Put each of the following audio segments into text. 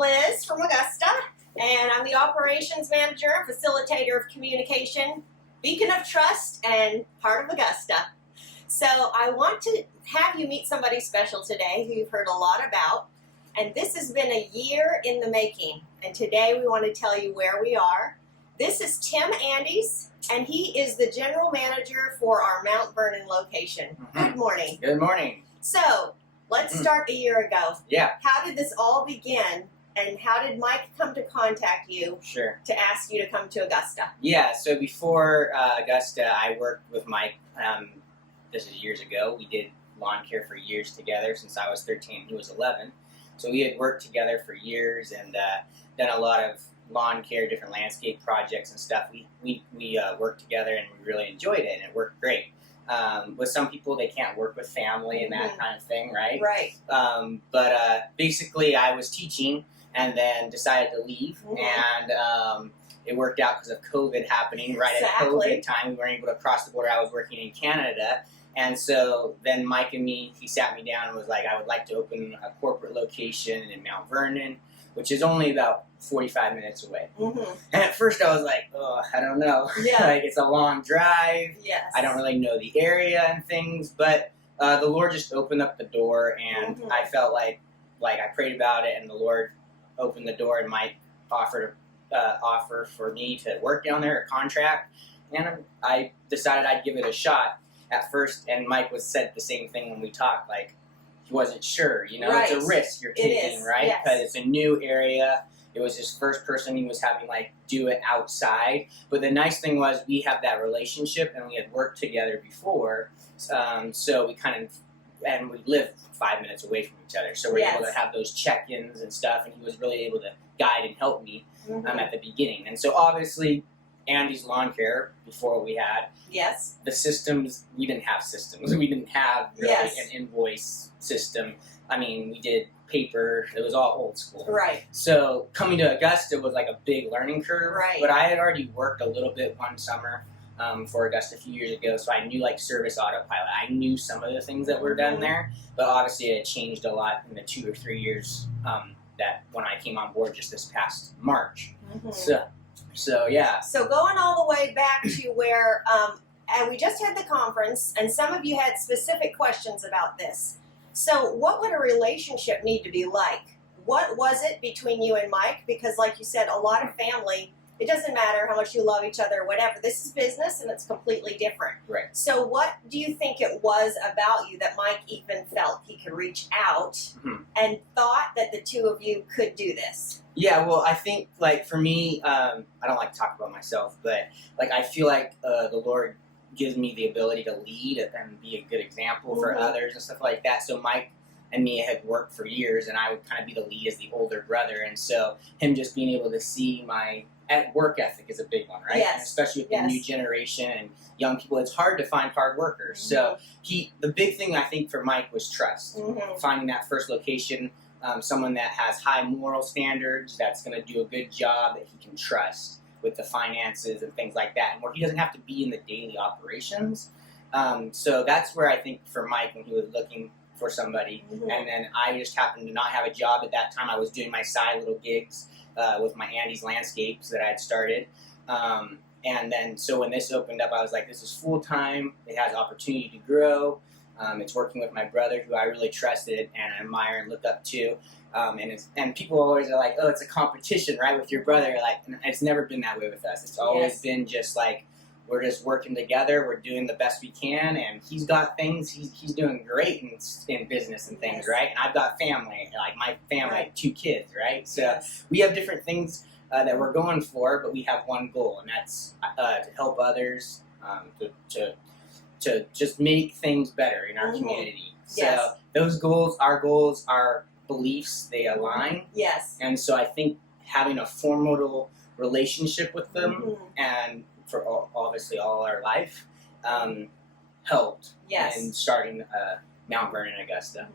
Liz from Augusta, and I'm the operations manager, facilitator of communication, beacon of trust, and part of Augusta. So I want to have you meet somebody special today who you've heard a lot about, and this has been a year in the making, and today we want to tell you where we are. This is Tim Andes, and he is the general manager for our Mount Vernon location. Good morning. Good morning. So, let's start a year ago. Yeah. How did this all begin, and how did Mike come to contact you to ask you to come to Augusta? Yeah, so before Augusta, I worked with Mike. This is years ago. We did lawn care for years together since I was 13 and he was 11. So we had worked together for years and done a lot of lawn care, different landscape projects and stuff. We worked together and we really enjoyed it, and it worked great. With some people, they can't work with family and that kind of thing, right? Right. But basically, I was teaching and then decided to leave, and it worked out because of COVID happening right at COVID time. We weren't able to cross the border. I was working in Canada, and so then Mike and me, he sat me down and was like, I would like to open a corporate location in Mount Vernon, which is only about 45 minutes away. And at first I was like, oh, I don't know. Yeah. Like, it's a long drive. Yes. I don't really know the area and things, but the Lord just opened up the door, and I felt like I prayed about it, and the Lord opened the door, and Mike offered offer for me to work down there, a contract, and I decided I'd give it a shot at first, and Mike said the same thing when we talked, like, he wasn't sure, you know, it's a risk you're taking, right? Because it's a new area. It was his first person he was having, like, do it outside. But the nice thing was we have that relationship, and we had worked together before, so we kind of, and we lived 5 minutes away from each other, so we're able to have those check-ins and stuff, and he was really able to guide and help me at the beginning. And so obviously, Andy's Lawn Care, before we had, the systems, we didn't have systems. We didn't have really an invoice system. I mean, we did paper. It was all old school. Right. So coming to Augusta was like a big learning curve. Right. But I had already worked a little bit one summer for Augusta a few years ago, so I knew, like, service autopilot. I knew some of the things that were done there, but obviously it changed a lot in the 2 or 3 years that when I came on board just this past March. So yeah. So going all the way back to where, and we just had the conference, and some of you had specific questions about this. So what would a relationship need to be like? What was it between you and Mike? Because like you said, a lot of family, it doesn't matter how much you love each other or whatever. This is business, and it's completely different. Right. So what do you think it was about you that Mike even felt he could reach out and thought that the two of you could do this? Yeah, well, I think, like, for me, I don't like to talk about myself, but, like, I feel like the Lord gives me the ability to lead and be a good example for others and stuff like that. So Mike and me had worked for years, and I would kind of be the lead as the older brother, and so him just being able to see my work ethic is a big one, right? Yes. And especially with the new generation and young people, it's hard to find hard workers. So the big thing I think for Mike was trust. Finding that first location, someone that has high moral standards, that's going to do a good job, that he can trust with the finances and things like that, and where he doesn't have to be in the daily operations. So that's where I think for Mike, when he was looking for somebody, and then I just happened to not have a job at that time. I was doing my side little gigs with my Andes Landscapes that I had started. And then, so when this opened up, I was like, this is full-time. It has opportunity to grow. It's working with my brother, who I really trusted and admire and look up to. And people always are like, oh, it's a competition, right, with your brother. Like, it's never been that way with us. It's always been just like, we're just working together. We're doing the best we can, and he's got things. He's doing great in business and things, right? And I've got family, like my family, 2 kids, right? So we have different things that we're going for, but we have one goal, and that's to help others, to just make things better in our community. So those goals, our beliefs, they align. And so I think having a formal relationship with them, and for obviously all our life, helped in starting Mount Vernon, Augusta.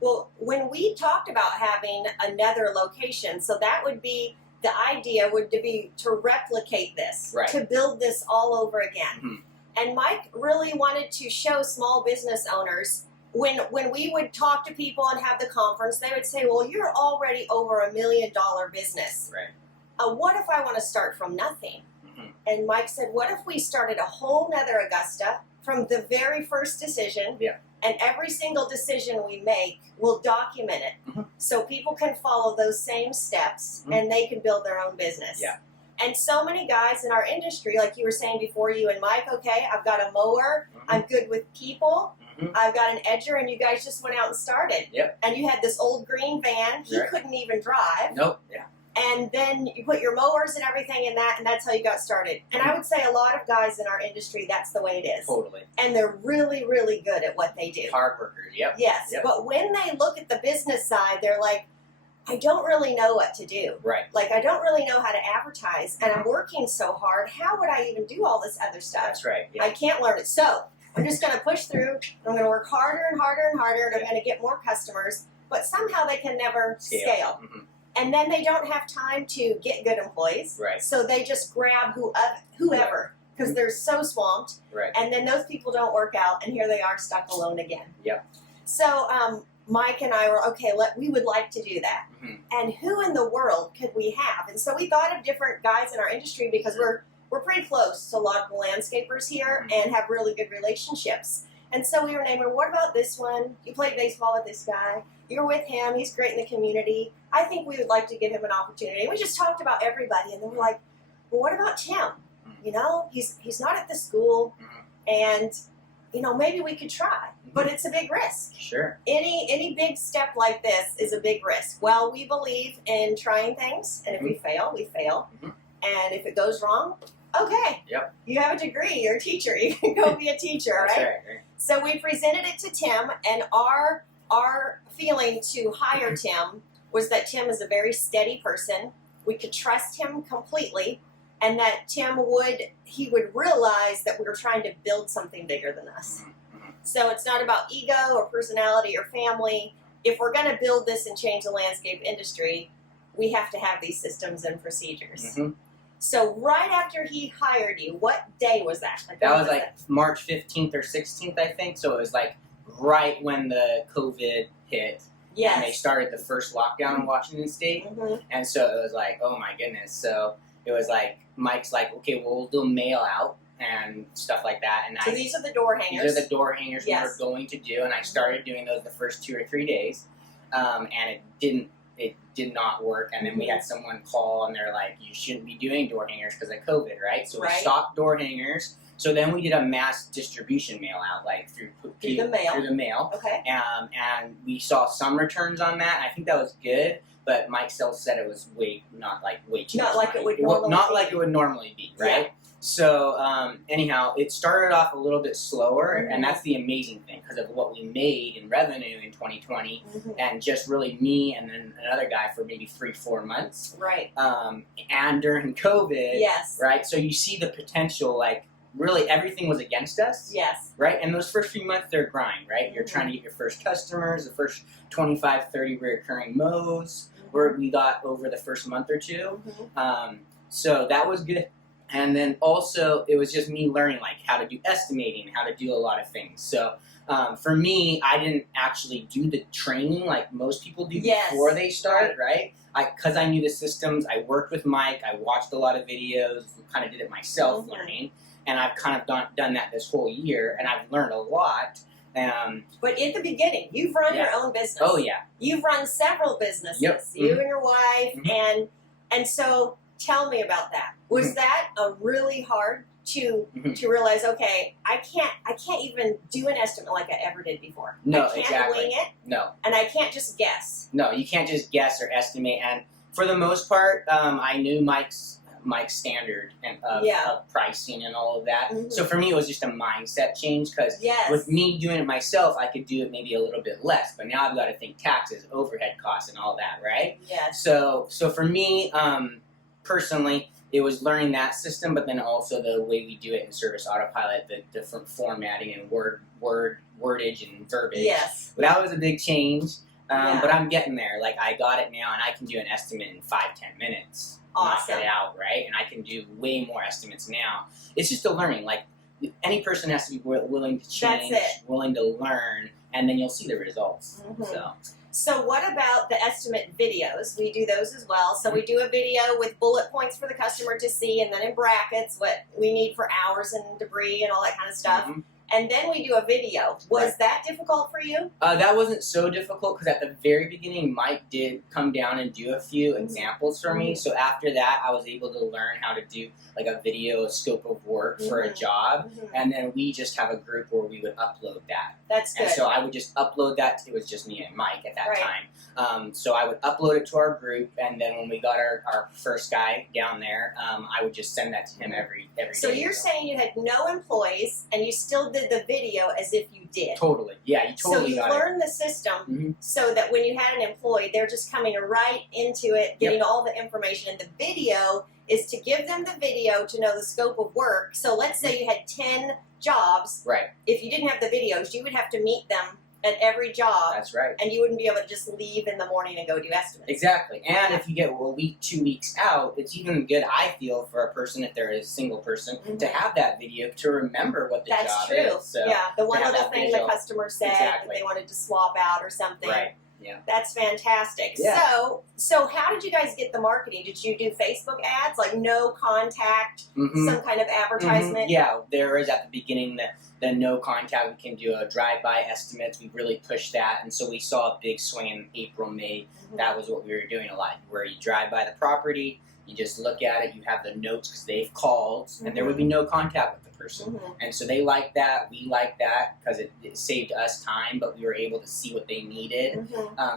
Well, when we talked about having another location, so that would be, the idea would be to replicate this, to build this all over again. And Mike really wanted to show small business owners when we would talk to people and have the conference, they would say, well, you're already over $1 million business. Right. What if I want to start from nothing? Mm-hmm. And Mike said, what if we started a whole nother Augusta from the very first decision? Yeah. And every single decision we make, we'll document it. Mm-hmm. So people can follow those same steps and they can build their own business. Yeah. And so many guys in our industry, like you were saying before, you and Mike, okay, I've got a mower, I'm good with people, I've got an edger, and you guys just went out and started. Yep. And you had this old green van, he couldn't even drive. Nope. Yeah. And then you put your mowers and everything in that, and that's how you got started. And I would say a lot of guys in our industry, that's the way it is. Totally. And they're really, really good at what they do. Hard workers, yep. Yes, Yep. but when they look at the business side, they're like, I don't really know what to do. Right. Like, I don't really know how to advertise, and I'm working so hard. How would I even do all this other stuff? That's right. Yeah. I can't learn it. So I'm just going to push through. I'm going to work harder and harder and harder, and I'm going to get more customers. But somehow they can never scale. Mm-hmm. And then they don't have time to get good employees. Right. So they just grab whoever because they're so swamped. Right. And then those people don't work out, and here they are stuck alone again. Yep. So Mike and I were, okay, we would like to do that. Mm-hmm. And who in the world could we have? And so we thought of different guys in our industry because we're pretty close to a lot of the landscapers here and have really good relationships. And so we were naming, what about this one? You played baseball with this guy. You're with him. He's great in the community. I think we would like to give him an opportunity. We just talked about everybody, and then we're like, well, what about Tim? You know, he's not at the school, and you know, maybe we could try, but it's a big risk. Sure. Any big step like this is a big risk. Well, we believe in trying things, and if we fail, we fail. And if it goes wrong, okay. Yep. You have a degree, you're a teacher, you can go be a teacher, That's right? right. So we presented it to Tim, and our feeling to hire Tim was that Tim is a very steady person. We could trust him completely, and that Tim would realize that we were trying to build something bigger than us. So it's not about ego or personality or family. If we're going to build this and change the landscape industry, we have to have these systems and procedures. So right after he hired you, what day was that? That was like March 15th or 16th, I think. So it was like right when the COVID hit. Yes. And they started the first lockdown in Washington State. And so it was like, oh my goodness. So it was like, Mike's like, okay, well, we'll do mail out and stuff like that. And so these are the door hangers. These are the door hangers we were going to do. And I started doing those the first 2 or 3 days. And it did not work. And then we had someone call and they're like, you shouldn't be doing door hangers because of COVID, right? So we stopped door hangers. So then we did a mass distribution mail out, like through the mail. Okay. And we saw some returns on that. I think that was good, but Mike still said it was not too not much like money. it would normally not be. like it would normally be, right? Yeah. So anyhow, it started off a little bit slower, and that's the amazing thing because of what we made in revenue in 2020, and just really me and then another guy for maybe 3-4 months, Right. and during COVID, Yes. right? So you see the potential, like. Really, everything was against us. Yes. Right? And those first few months, they're grind, right? You're trying to get your first customers, the first 25, 30 recurring mows, where we got over the first month or two. So that was good. And then also, it was just me learning, like, how to do estimating, how to do a lot of things. So for me, I didn't actually do the training like most people do before they start, right? Because I knew the systems, I worked with Mike, I watched a lot of videos, kind of did it myself learning. And I've kind of done that this whole year, and I've learned a lot. But in the beginning, you've run your own business. Oh, yeah. You've run several businesses. Yep. You and your wife, and so tell me about that. Was that a really hard to realize? Okay, I can't even do an estimate like I ever did before. No, I can't exactly. wing it. No. And I can't just guess. No, you can't just guess or estimate. And for the most part, I knew Mike's standard of pricing and all of that. So for me, it was just a mindset change because with me doing it myself, I could do it maybe a little bit less. But now I've got to think taxes, overhead costs, and all that, right? Yes. So for me, personally, it was learning that system, but then also the way we do it in Service Autopilot, the different formatting and wordage and verbiage. Yes. But that was a big change. But I'm getting there. Like, I got it now, and I can do an estimate in 5-10 minutes. Awesome. Knock it out, right? And I can do way more estimates now. It's just a learning. Like, any person has to be willing to change, That's it. willing to learn, and then you'll see the results. So what about the estimate videos? We do those as well. So we do a video with bullet points for the customer to see, and then in brackets what we need for hours and debris and all that kind of stuff. And then we do a video. Was that difficult for you? That wasn't so difficult because at the very beginning, Mike did come down and do a few examples for me. So after that, I was able to learn how to do like a video scope of work for a job. And then we just have a group where we would upload that. That's good. And so I would just upload that. It was just me and Mike at that time. So I would upload it to our group. And then when we got our first guy down there, I would just send that to him every day. So you're saying you had no employees and you still did the video as if you did. Totally. Yeah, you totally got it. So you learned the system so that when you had an employee, they're just coming right into it, getting all the information. And the video is to give them the video to know the scope of work. So let's say you had 10 jobs. Right. If you didn't have the videos, you would have to meet them at every job. That's right. And you wouldn't be able to just leave in the morning and go do estimates. Exactly. And if you get a week, 2 weeks out, it's even good, I feel, for a person, if they're a single person, to have that video to remember what the job is. So yeah, the one little thing the customer said that they wanted to swap out or something. Right. Yeah. That's fantastic. Yeah. So how did you guys get the marketing? Did you do Facebook ads, like no contact, some kind of advertisement? Yeah, there is at the beginning the no contact. We can do a drive-by estimates. We really pushed that, and so we saw a big swing in April, May. That was what we were doing a lot, where you drive by the property, you just look at it, you have the notes because they've called, and there would be no contact with the person. And so they liked that, we liked that, because it saved us time, but we were able to see what they needed.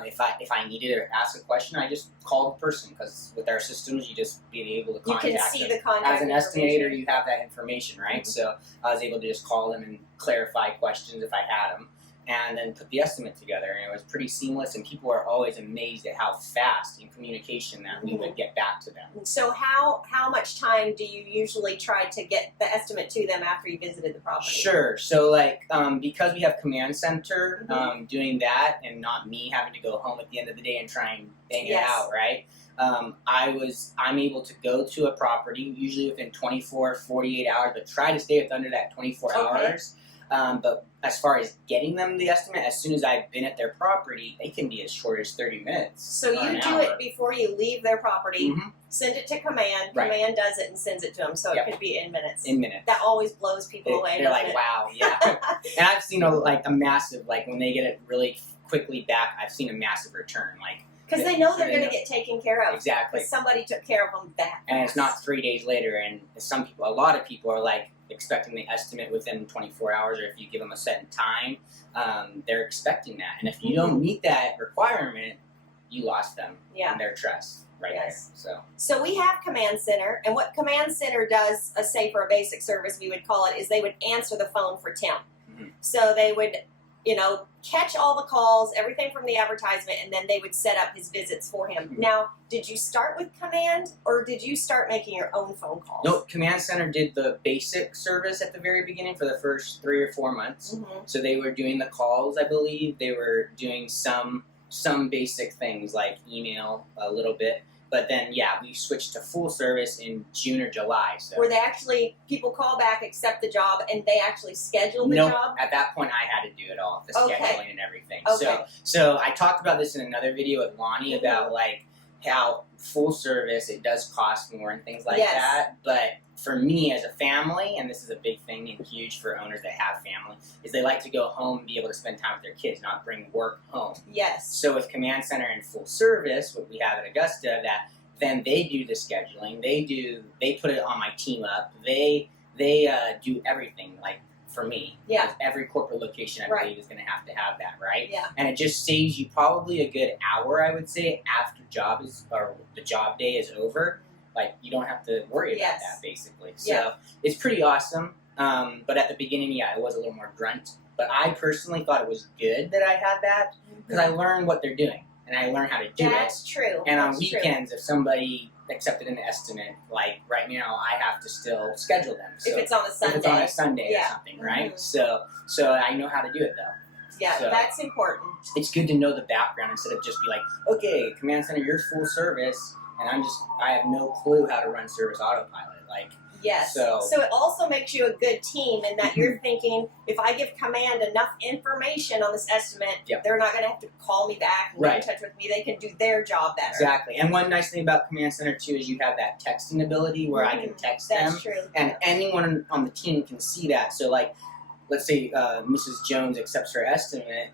If I needed or ask a question, I just called the person, because with our systems, you just be able to contact them. You can see the contact As an estimator, you have that information, right? So I was able to just call them and clarify questions if I had them, and then put the estimate together, and it was pretty seamless, and people were always amazed at how fast in communication that we would get back to them. So how much time do you usually try to get the estimate to them after you visited the property? Sure. So like because we have command center doing that, and not me having to go home at the end of the day and try and bang it out, right? I'm able to go to a property usually within 24, 48 hours, but try to stay under that 24 hours. But as far as getting them the estimate, as soon as I've been at their property, it can be as short as 30 minutes. So you do it before you leave their property, send it to command, command does it and sends it to them, so it could be in minutes. In minutes. That always blows people away. They're like, wow, yeah. And I've seen a massive, like when they get it really quickly back, I've seen a massive return, like. Because they know they're going to get taken care of. Exactly. Because somebody took care of them that fast. And it's not 3 days later, and a lot of people are like expecting the estimate within 24 hours, or if you give them a certain time, they're expecting that. And if you don't meet that requirement, you lost them and their trust there. So we have Command Center, and what Command Center does, say for a basic service we would call it, is they would answer the phone for Tim. So they would catch all the calls, everything from the advertisement, and then they would set up his visits for him. Now, did you start with Command, or did you start making your own phone calls? No, Command Center did the basic service at the very beginning for the first 3 or 4 months. So they were doing the calls, I believe. They were doing some basic things like email a little bit. But then, we switched to full service in June or July. So. Where they actually, people call back, accept the job, and they actually schedule the job? At that point, I had to do it all, the scheduling and everything. So I talked about this in another video with Lonnie about like how full service, it does cost more and things like that. But for me as a family, and this is a big thing and huge for owners that have family, is they like to go home and be able to spend time with their kids, not bring work home. So with Command Center and full service, what we have at Augusta, that then they do the scheduling, they put it on my team up, they do everything, like for me. Every corporate location I believe is going to have that, right? And it just saves you probably a good hour, I would say, after the job day is over. Like, you don't have to worry about that, basically. So it's pretty awesome. But at the beginning, it was a little more grunt. But I personally thought it was good that I had that, because I learned what they're doing, and I learned how to do it. That's true. And on weekends, if somebody accepted an estimate, like right now, I have to still schedule them. So if it's on a Sunday. If it's on a Sunday or something, right? So I know how to do it, though. So that's important. It's good to know the background instead of just be like, okay, Command Center, you're full service, and I have no clue how to run service autopilot. Like, Yes. So it also makes you a good team in that you're thinking, if I give command enough information on this estimate, they're not going to have to call me back and get in touch with me. They can do their job better. Exactly. And one nice thing about Command Center too is you have that texting ability where I can text them. That's true. And anyone on the team can see that. So like, let's say Mrs. Jones accepts her estimate,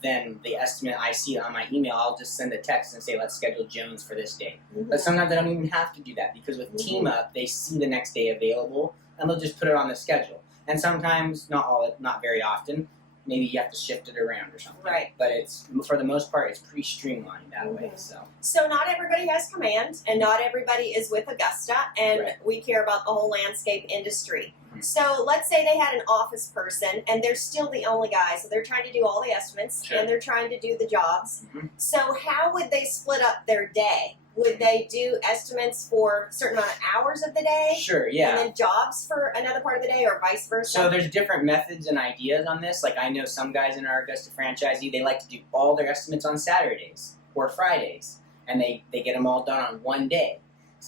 then the estimate I see on my email, I'll just send a text and say, let's schedule Jones for this day. But sometimes I don't even have to do that because with Team Up, they see the next day available and they'll just put it on the schedule. And sometimes, not very often, maybe you have to shift it around or something. Right. But it's, for the most part, it's pretty streamlined that way. So not everybody has command, and not everybody is with Augusta, and we care about the whole landscape industry. So let's say they had an office person, and they're still the only guy, so they're trying to do all the estimates, and they're trying to do the jobs. So how would they split up their day? Would they do estimates for a certain amount of hours of the day? Sure, yeah. And then jobs for another part of the day, or vice versa? So there's different methods and ideas on this. Like I know some guys in our Augusta franchisee, they like to do all their estimates on Saturdays or Fridays, and they get them all done on one day.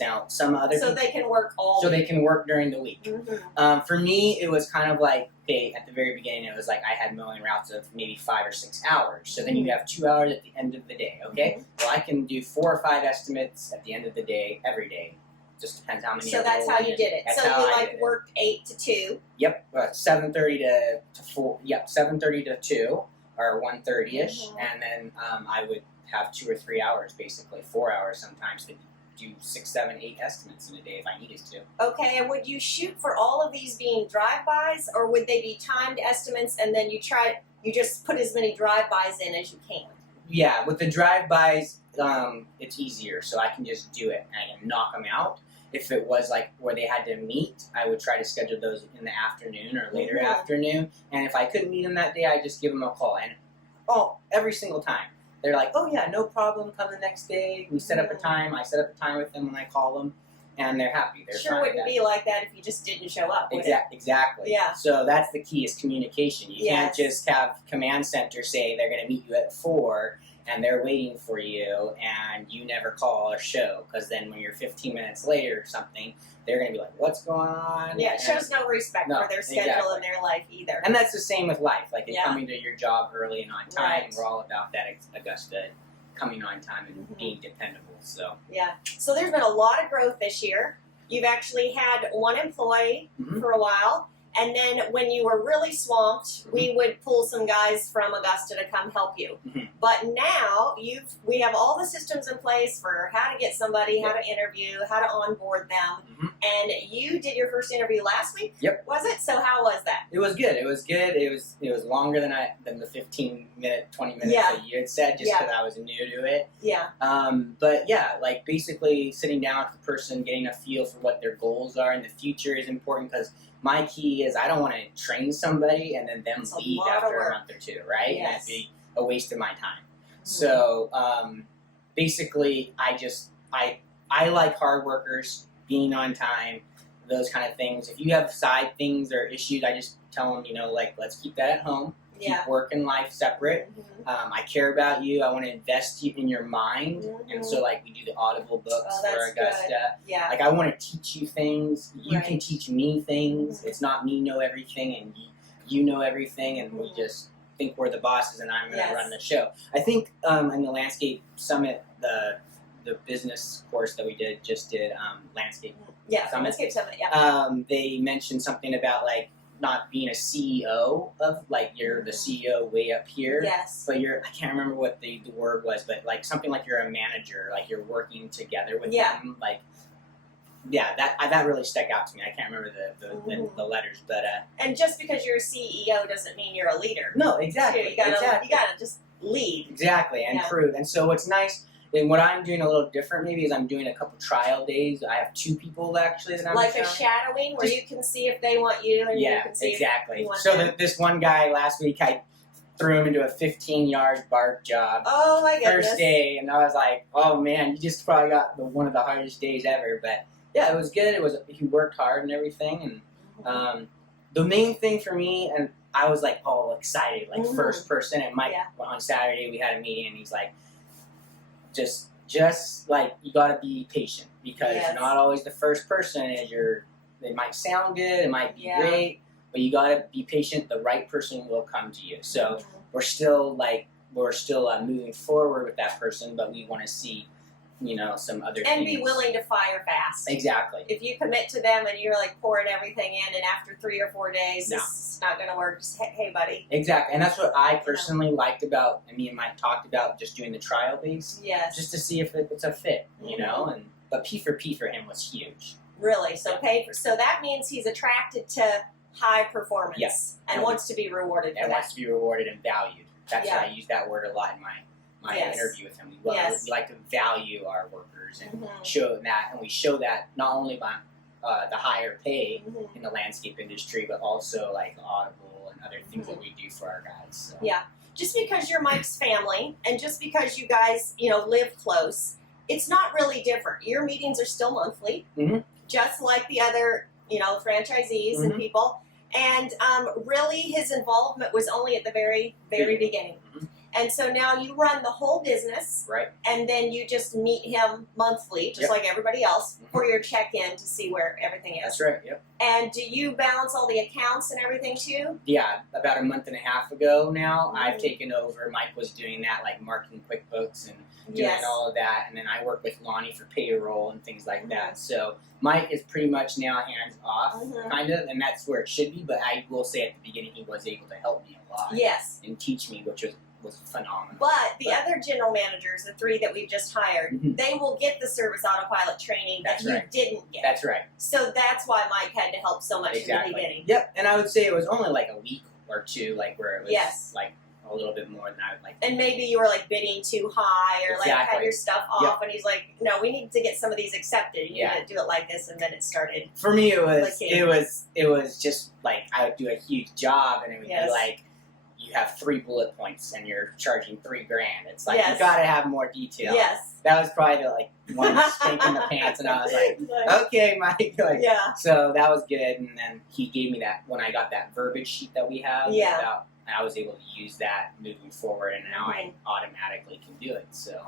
Now, some other so they can work all so week. They can work during the week. For me, it was kind of like, okay, at the very beginning, it was like I had mowing routes of maybe 5 or 6 hours. So then you have 2 hours at the end of the day, okay? Well, I can do 4 or 5 estimates at the end of the day, every day. Just depends how many. So that's how you did it. That's so how you I like did worked 8 to 2. Yep, 7:30 to 4. Yep, 7:30 to 2 or 1:30ish, and then I would have 2 or 3 hours, basically 4 hours sometimes, to do 6, 7, 8 estimates in a day if I needed to. Okay, and would you shoot for all of these being drive-bys, or would they be timed estimates and then you just put as many drive-bys in as you can? Yeah, with the drive-bys, it's easier, so I can just do it and I can knock them out. If it was like where they had to meet, I would try to schedule those in the afternoon or later afternoon. And if I couldn't meet them that day, I'd just give them a call. And every single time, they're like, oh yeah, no problem, come the next day. We set up a time. I set up a time with them when I call them, and they're happy. They're sure wouldn't be like that if you just didn't show up, would it? Exactly. Yeah. So that's the key, is communication. You can't just have Command Center say they're going to meet you at 4, and they're waiting for you, and you never call or show, because then when you're 15 minutes later or something, they're going to be like, what's going on? Yeah, it shows no respect for their schedule and their life either. And that's the same with life. Like, you're coming to your job early and on time. We're all about that at Augusta, coming on time and being dependable. So So there's been a lot of growth this year. You've actually had 1 employee for a while. And then when you were really swamped, we would pull some guys from Augusta to come help you. But now we have all the systems in place for how to get somebody, how to interview, how to onboard them. And you did your first interview last week. Was it? So how was that? It was good. It was good. It was longer than the 15-minute, 20 minutes that you had said, just because I was new to it. But yeah, like basically sitting down with the person, getting a feel for what their goals are in the future is important, because my key is I don't want to train somebody and then them leave after a month or 2, right? And that'd be a waste of my time. So basically, I like hard workers, being on time, those kind of things. If you have side things or issues, I just tell them, like, let's keep that at home. Keep work and life separate. I care about you. I want to invest you in your mind. And so, like, we do the Audible books for Augusta. Like, I want to teach you things. You can teach me things. It's not me know everything and you know everything, and we just think we're the bosses and I'm going to run the show. I think in the Landscape Summit, the business course that we did Landscape Summit. Landscape Summit, they mentioned something about, like, not being a CEO of, like, you're the CEO way up here, but I can't remember what the word was, but like something like you're a manager, like you're working together with them, like, that really stuck out to me. I can't remember the letters, but and just because you're a CEO doesn't mean you're a leader. No, exactly. You gotta just lead. Exactly, and prove. And so what's nice, and what I'm doing a little different maybe, is I'm doing a couple trial days. I have 2 people actually that I'm like a shadowing, where you can see if they want you, and you can see if you want them. This one guy last week, I threw him into a 15-yard bark job. Oh my goodness! First day, and I was like, "Oh man, you just probably got one of the hardest days ever." But yeah, it was good. He worked hard and everything, and the main thing for me, and I was like all excited, like first person. And Mike on Saturday we had a meeting, and he's like, just like, you got to be patient, because not always the first person is it might sound good, it might be Yeah. great, but you gotta be patient. The right person will come to you. So we're still moving forward with that person, but we want to see, some other things. And be willing to fire fast. Exactly. If you commit to them and you're like pouring everything in, and after 3 or 4 days, No. it's not going to work. Just hey, buddy. Exactly, and that's what I personally liked about, and me and Mike talked about just doing the trial base, Yes. just to see if it's a fit, but P for him was huge. Really. So so that means he's attracted to high performance. Yes. And wants to be rewarded for And that. wants to be rewarded and valued. That's Yeah. why I use that word a lot in my Yes. interview with him. We like to value our workers and show that, and we show that not only by the higher pay in the landscape industry, but also like Audible and other things that we do for our guys. So. Yeah. Just because you're Mike's family and just because you guys, live close, it's not really different. Your meetings are still monthly, just like the other, franchisees and people. And really his involvement was only at the very, very beginning. And so now you run the whole business, right? And then you just meet him monthly, just like everybody else, for your check-in to see where everything is. That's right, yep. And do you balance all the accounts and everything too? Yeah, about a month and a half ago now, I've taken over. Mike was doing that, like marking QuickBooks and doing all of that, and then I work with Lonnie for payroll and things like that. So Mike is pretty much now hands off, kind of, and that's where it should be. But I will say at the beginning, he was able to help me a lot, and teach me, which was phenomenal. But the other general managers, the 3 that we've just hired, they will get the service autopilot training that you didn't get. That's right. So that's why Mike had to help so much in the beginning. Yep, and I would say it was only like a week or 2, like where it was like a little bit more than I would like. And maybe you were like bidding too high or like had your stuff off, and he's like, "No, we need to get some of these accepted. You need to do it like this," and then it started. For me, it was just like I would do a huge job, and it would be like, you have 3 bullet points and you're charging $3,000. It's like you got to have more detail. Yes, that was probably the one stink in the pants, and I was like, okay, Mike. So that was good, and then he gave me that when I got that verbiage sheet that we have. I was able to use that moving forward, and now I automatically can do it. So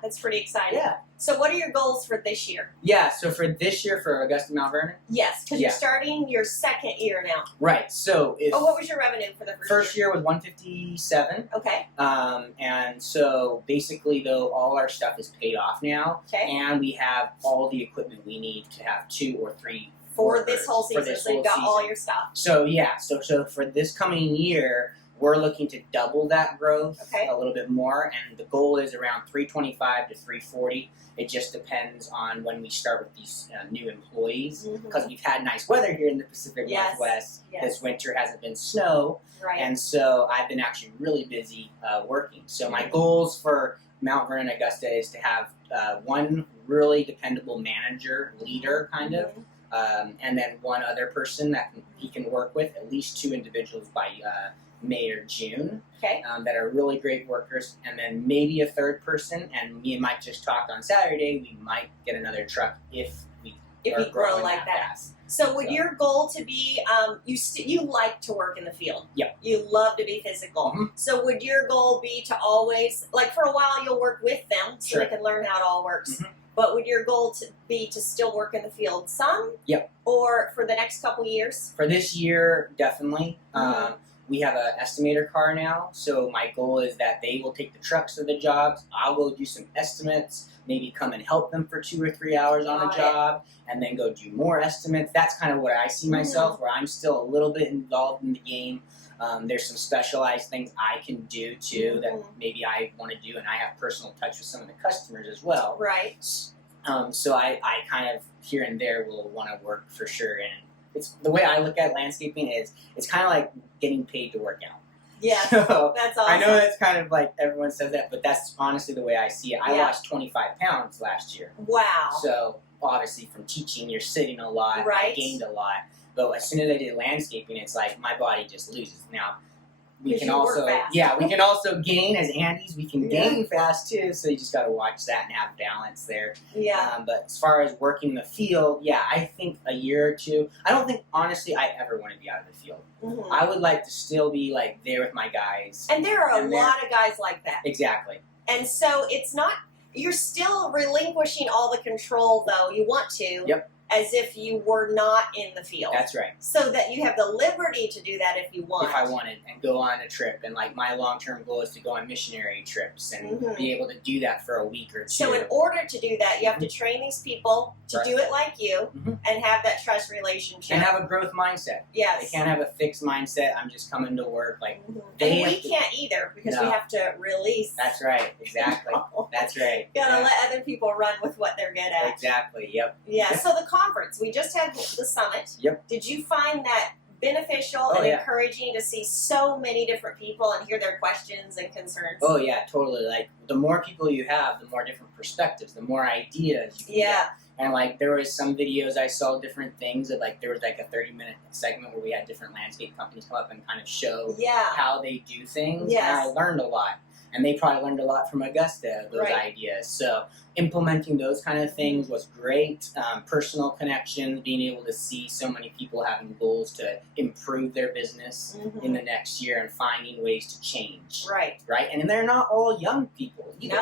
that's pretty exciting. Yeah. So what are your goals for this year? Yeah. So for this year for Augusta, Mount Vernon. Yes, because you're starting your 2nd year now. Right. So what was your revenue for the first year? First year was 157. Okay. And so basically, though, all our stuff is paid off now, and we have all the equipment we need to have 2 or 3. For this whole season, so you've got all your stuff. So so for this coming year, we're looking to double that growth a little bit more, and the goal is around 325 to 340. It just depends on when we start with these new employees, because we've had nice weather here in the Pacific Northwest. This winter hasn't been snow, and so I've been actually really busy working. So my goals for Mount Vernon, Augusta is to have 1 really dependable manager, leader, kind of. And then 1 other person that he can work with, at least 2 individuals by May or June, that are really great workers, and then maybe a 3rd person. And me and Mike just talked on Saturday, we might get another truck if we grow like that. Fast. So would your goal to be, you like to work in the field. Yep. You love to be physical. So would your goal be to always, like for a while you'll work with them so they can learn how it all works. But would your goal be to still work in the field some? Yep. Or for the next couple years? For this year, definitely. We have an estimator car now, so my goal is that they will take the trucks to the jobs. I'll go do some estimates, maybe come and help them for 2 or 3 hours on a job, and then go do more estimates. That's kind of what I see myself, where I'm still a little bit involved in the game. There's some specialized things I can do too that maybe I want to do, and I have personal touch with some of the customers as well. Right. So I kind of here and there will want to work for sure, and it's the way I look at landscaping is it's kind of like getting paid to work out. Yeah, so that's awesome. I know that's kind of like everyone says that, but that's honestly the way I see it. I lost 25 pounds last year. Wow. So obviously from teaching, you're sitting a lot. I gained a lot. But as soon as I did landscaping, it's like my body just loses. Now, we can also we can also gain as Andes. We can gain fast too. So you just got to watch that and have balance there. Yeah. But as far as working in the field, I think a year or 2. I don't think honestly I ever want to be out of the field. I would like to still be like there with my guys. And there are a lot of guys like that. Exactly. And so it's not. You're still relinquishing all the control, though. You want to. Yep. as if you were not in the field. That's right. So that you have the liberty to do that if you want. If I wanted, and go on a trip. And like my long-term goal is to go on missionary trips and be able to do that for a week or two. So in order to do that, you have to train these people to do it like you and have that trust relationship. And have a growth mindset. Yes. They can't have a fixed mindset. I'm just coming to work. Like And we can't either because we have to release. That's right. Exactly. That's right. You gotta let other people run with what they're good at. Exactly. Yep. Yeah. So the conference, we just had the summit. Yep. Did you find that beneficial and encouraging to see so many different people and hear their questions and concerns? Oh yeah, totally. Like the more people you have, the more different perspectives, the more ideas you can get. And like there was some videos I saw different things that like there was like a 30-minute segment where we had different landscape companies come up and kind of show how they do things. And I learned a lot. And they probably learned a lot from Augusta, those ideas. So implementing those kind of things was great. Personal connections, being able to see so many people having goals to improve their business in the next year and finding ways to change. Right. And they're not all young people either,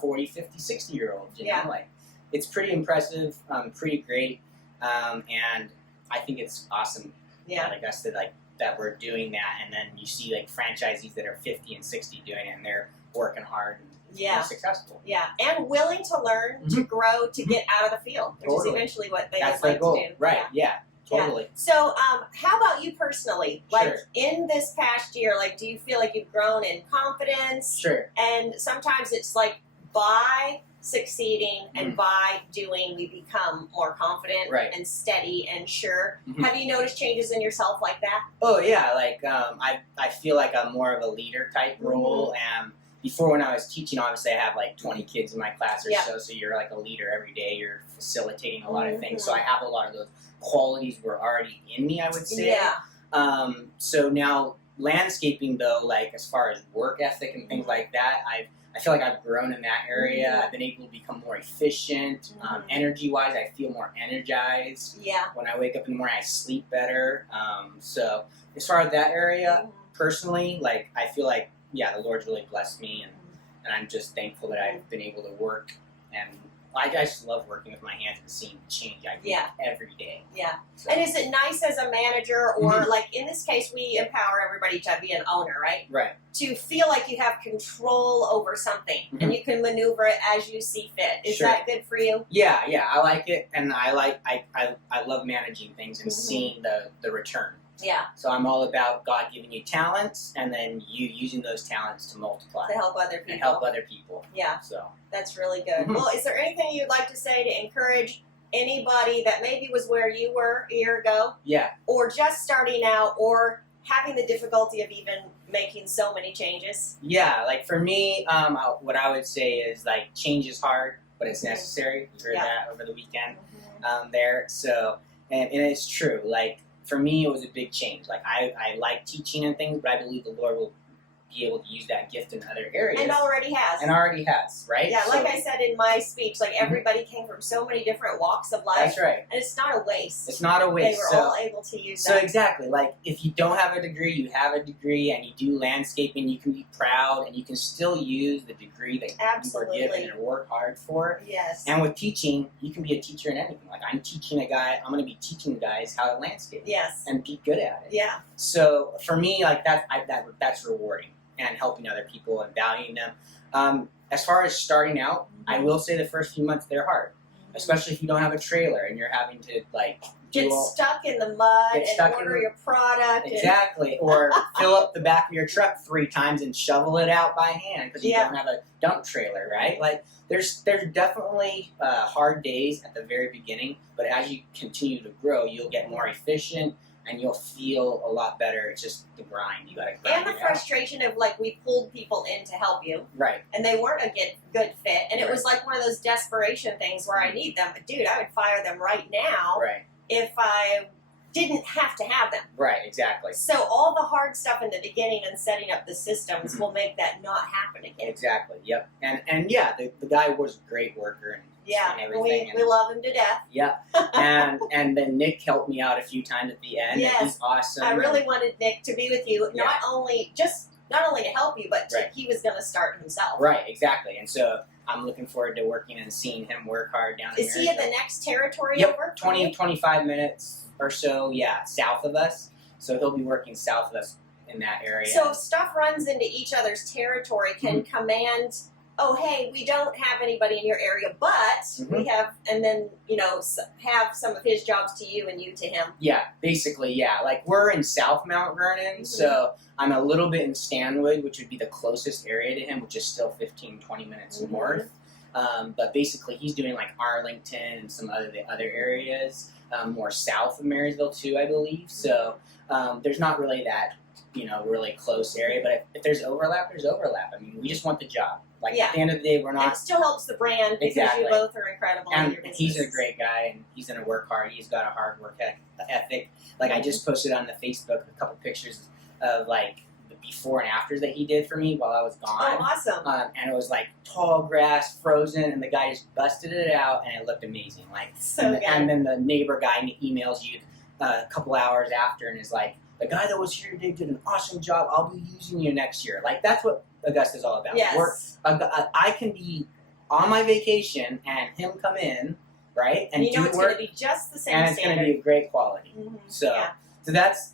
40, 50, 60-year-olds. You know? Like, it's pretty impressive, pretty great. And I think it's awesome at Augusta, like, that we're doing that, and then you see like franchisees that are 50 and 60 doing it, and they're working hard and successful. And willing to learn, to grow, to get out of the field, which is eventually what they would like to do. Right, totally. So how about you personally? Like in this past year, like do you feel like you've grown in confidence? Sure. And sometimes it's like by succeeding and by doing we become more confident and steady and sure. Have you noticed changes in yourself like that? Oh yeah, like I feel like I'm more of a leader type role. Before when I was teaching, obviously I have like 20 kids in my class or so you're like a leader every day, you're facilitating a lot of things, so I have a lot of those qualities were already in me, I would say. So now landscaping though, like as far as work ethic and things like that, I feel like I've grown in that area. I've been able to become more efficient. Energy-wise, I feel more energized. When I wake up in the morning, I sleep better. So as far as that area, personally, like I feel like, the Lord's really blessed me, and I'm just thankful that I've been able to work. And I just love working with my hands and seeing change I get every day. So. And is it nice as a manager, or like in this case, we empower everybody to be an owner, right? Right. To feel like you have control over something and you can maneuver it as you see fit. Is that good for you? Yeah, I like it, and I love managing things and seeing the return. So I'm all about God giving you talents, and then you using those talents to multiply. To help other people. So that's really good. Well, is there anything you'd like to say to encourage anybody that maybe was where you were a year ago? Or just starting out, or having the difficulty of even making so many changes? Like for me, what I would say is like change is hard, but it's necessary. We heard that over the weekend there. So, and it's true. Like, for me, it was a big change. Like, I like teaching and things, but I believe the Lord will be able to use that gift in other areas. And already has. Right? Yeah, like I said in my speech, like everybody came from so many different walks of life. That's right. And it's not a waste. It's not a waste. They were all able to use that. So exactly, like if you don't have a degree, you have a degree, and you do landscaping, you can be proud, and you can still use the degree that you were given and work hard for. Yes. And with teaching, you can be a teacher in anything. Like I'm teaching a guy, I'm going to be teaching guys how to landscape. Yes. And be good at it. Yeah. So for me, like that's rewarding. And helping other people and valuing them. As far as starting out, I will say the first few months they're hard, especially if you don't have a trailer and you're having to like get stuck in the mud and order your product. Exactly, or fill up the back of your truck 3 times and shovel it out by hand because you don't have a dump trailer, right? Like there's definitely hard days at the very beginning, but as you continue to grow, you'll get more efficient. And you'll feel a lot better. It's just the grind. You gotta grind. And the frustration of like we pulled people in to help you, right? And they weren't a good fit, and it was like one of those desperation things where I need them, but dude, I would fire them right now, if I didn't have to have them. Right, exactly. So all the hard stuff in the beginning and setting up the systems will make that not happen again. Exactly. Yep. And yeah, the guy was a great worker and. And everything. We love him to death. Yeah, and then Nick helped me out a few times at the end. Yes, he's awesome. I really wanted Nick to be with you, not only to help you, but he was going to start himself. Right, exactly. And so I'm looking forward to working and seeing him work hard down in Is he in the next territory Yep, over? 20, 25 minutes or so, south of us. So he'll be working south of us in that area. So if stuff runs into each other's territory, can command, oh, hey, we don't have anybody in your area, but we have, and then, have some of his jobs to you and you to him. Yeah, basically, yeah. Like, we're in South Mount Vernon, so I'm a little bit in Stanwood, which would be the closest area to him, which is still 15, 20 minutes north. But basically, he's doing, like, Arlington and some other areas, more south of Marysville, too, I believe. So there's not really that, really close area. But if there's overlap, there's overlap. I mean, we just want the job. Like, at the end of the day, we're not... It still helps the brand because you both are incredible in your business. He's a great guy, and he's going to work hard. He's got a hard work ethic. Like, I just posted on the Facebook a couple pictures of, like, the before and afters that he did for me while I was gone. Oh, awesome. And it was, like, tall grass, frozen, and the guy just busted it out, and it looked amazing. Like, so good. And then the neighbor guy emails you a couple hours after and is like, the guy that was here today did an awesome job. I'll be using you next year. Like, that's what Augusta's all about. Yes. I can be on my vacation and him come in, right? And you know it's going to be just the same and it's going to be a great quality. So that's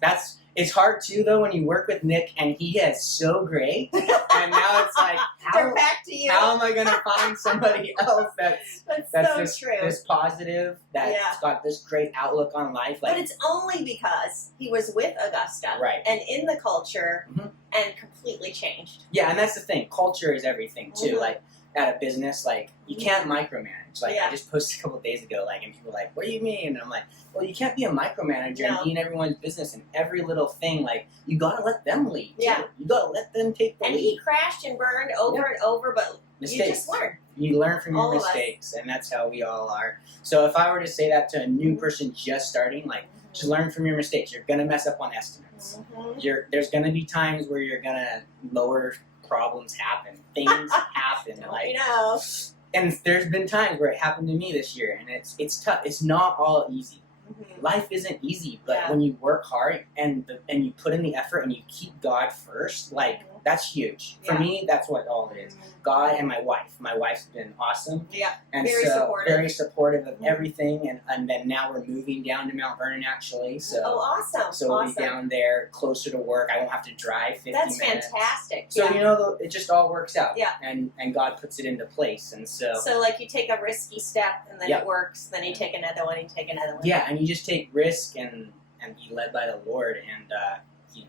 it's hard too though when you work with Nick and he is so great, and now it's like they're back to you. How am I going to find somebody else that's so true. This positive, that's got this great outlook on life? Like, but it's only because he was with Augusta, right, and in the culture, and completely changed. Yeah, and that's the thing. Culture is everything too. Like, at a business, like, you can't micromanage. Like, I just posted a couple of days ago, like, and people were like, what do you mean? And I'm like, well, you can't be a micromanager and be in everyone's business and every little thing. Like, you gotta let them lead, too. Yeah. You gotta let them take the lead. And he crashed and burned over and over, but mistakes. you just learn. You learn from your mistakes, and that's how we all are. So if I were to say that to a new person just starting, like, just learn from your mistakes. You're gonna mess up on estimates. There's gonna be times where you're gonna lower problems happen. Things happen. And there's been times where it happened to me this year, and it's tough. It's not all easy. Life isn't easy, but when you work hard and you put in the effort and you keep God first, like, that's huge. For me, that's what all it is. God and my wife. My wife's been awesome. Yeah. And very supportive of everything. And then now we're moving down to Mount Vernon, actually. So, awesome. So we'll be down there closer to work. I won't have to drive 50 minutes. That's fantastic. So, it just all works out. Yeah. And God puts it into place. And so, like, you take a risky step and then it works. Then you take another one and you take another one. Yeah, and you just take risk and be led by the Lord, and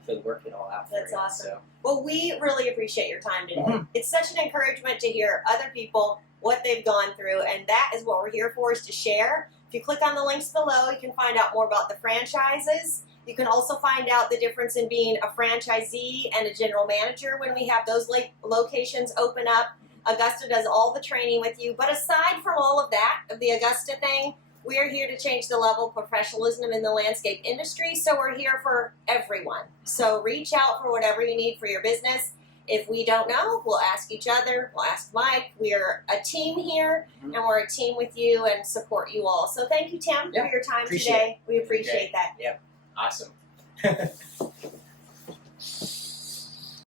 He'll work it all out for you. That's awesome. So. Well, we really appreciate your time today. It's such an encouragement to hear other people, what they've gone through, and that is what we're here for, is to share. If you click on the links below, you can find out more about the franchises. You can also find out the difference in being a franchisee and a general manager when we have those locations open up. Augusta does all the training with you. But aside from all of that, of the Augusta thing, we're here to change the level of professionalism in the landscape industry, so we're here for everyone. So reach out for whatever you need for your business. If we don't know, we'll ask each other. We'll ask Mike. We're a team here, and we're a team with you and support you all. So thank you, Tim, for your time today. We appreciate that. Yep. Awesome.